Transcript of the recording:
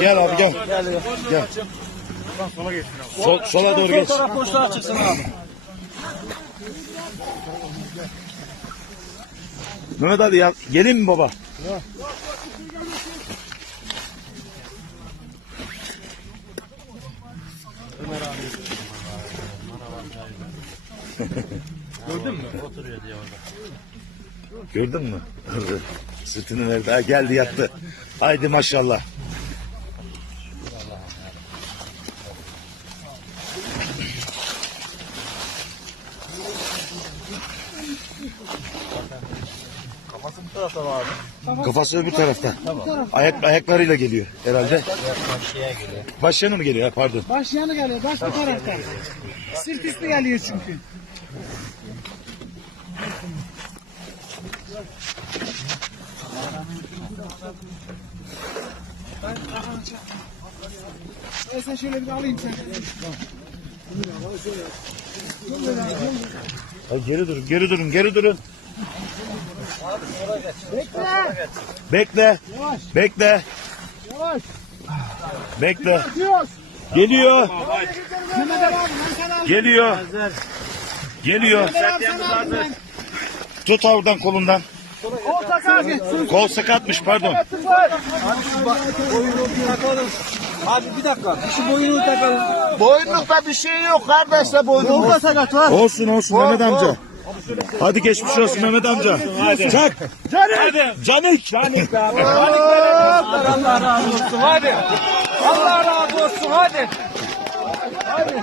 Gel abi gel. Gel. Sol, sola doğru geç. Sol taraf boşluğa çıksın abi. Mehmet Ali ya gelin mi baba? Oturuyor diye orada. Gördün mü? Sırtını verdi. Ha, geldi yattı. Haydi maşallah. Tarafta var abi. Kafası öbür tarafta. Ayak ayaklarıyla geliyor herhalde. Şeye geliyor. Başyanı mı geliyor? Ha, pardon. Baş yanı geliyor, baş bu tarafta. Sırt üstü geliyor çünkü. Ben sen şöyle bir alayım sen. Ha, geri durun, geri durun, geri durun. Bekle. Bekle. Yavaş, Bekle. yavaş. Bekle. Geliyor. Geliyor. Geliyor. Tut oradan kolundan. O takar. Kol sakatmış pardon. Abi şu bak, boyunu takalım. Abi bir dakika. Şu boyunu takalım. Boynlukta bir şey yok kardeşle boynluk. Yolda sakat var. Olsun olsun Mehmet amca. Hadi geçmiş olsun Mehmet amca. Çak. Canik. Canik. Canik. Allah razı olsun hadi. Allah razı olsun hadi. Hadi.